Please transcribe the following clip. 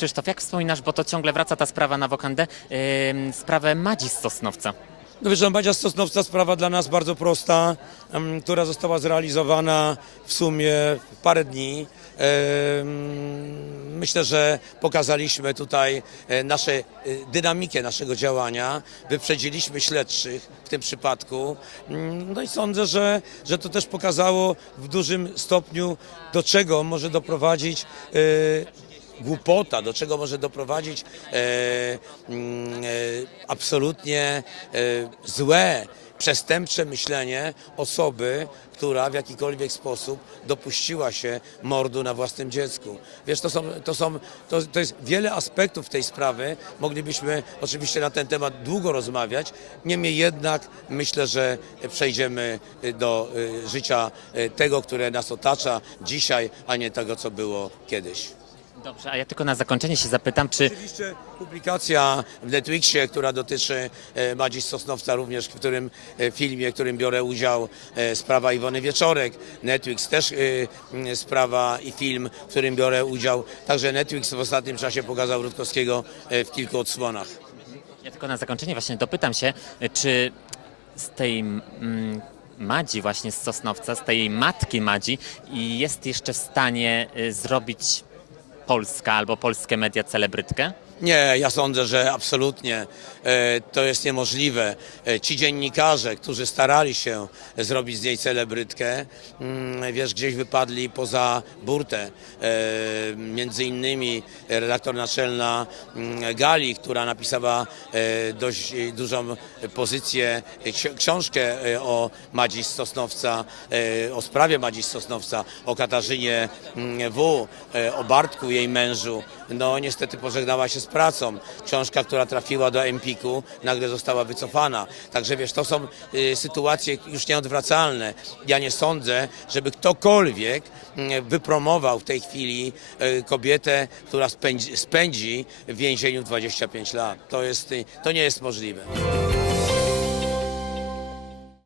Krzysztof, jak wspominasz, bo to ciągle wraca ta sprawa na wokandę, ym, sprawę Madzi Sosnowca. No wiesz, Badzia Sosnowca sprawa dla nas bardzo prosta, która została zrealizowana w sumie parę dni. Myślę, że pokazaliśmy tutaj e, nasze, e, dynamikę naszego działania, wyprzedziliśmy śledczych w tym przypadku. Mm, No i sądzę, że, że to też pokazało w dużym stopniu, do czego może doprowadzić e, głupota, do czego może doprowadzić e, mm, e, absolutnie e, złe, przestępcze myślenie osoby, która w jakikolwiek sposób dopuściła się mordu na własnym dziecku. Wiesz, to, są, to, są, to, to jest wiele aspektów tej sprawy. Moglibyśmy oczywiście na ten temat długo rozmawiać. Niemniej jednak myślę, że przejdziemy do e, życia e, tego, które nas otacza dzisiaj, a nie tego, co było kiedyś. Dobrze, a ja tylko na zakończenie się zapytam, czy Oczywiście publikacja w Netflixie, która dotyczy e, Madzi Sosnowca również, w którym e, filmie, w którym biorę udział, e, sprawa Iwony Wieczorek. Netflix też e, m, sprawa i film, w którym biorę udział. Także Netflix w ostatnim czasie pokazał Rutkowskiego e, w kilku odsłonach. ja tylko na zakończenie właśnie dopytam się, czy z tej mm, Madzi właśnie z Sosnowca, z tej matki Madzi i jest jeszcze w stanie y, zrobić Polska albo polskie media celebrytkę? Nie, ja sądzę, że absolutnie e, to jest niemożliwe. E, ci dziennikarze, którzy starali się zrobić z niej celebrytkę, mm, wiesz, gdzieś wypadli poza burtę. E, między innymi redaktor naczelna mm, Gali, która napisała dość dużą pozycję, ksi- książkę o Madzi Sosnowca, o sprawie Madzi Sosnowca, o Katarzynie mm, W., o Bartku, jej mężu. No niestety pożegnała się z pracą. Książka, która trafiła do Empiku, nagle została wycofana. Także wiesz, to są y, sytuacje już nieodwracalne. Ja nie sądzę, żeby ktokolwiek mm, wypromował w tej chwili y, kobietę, która spędzi, spędzi w więzieniu 25 lat. To, jest, y, to nie jest możliwe.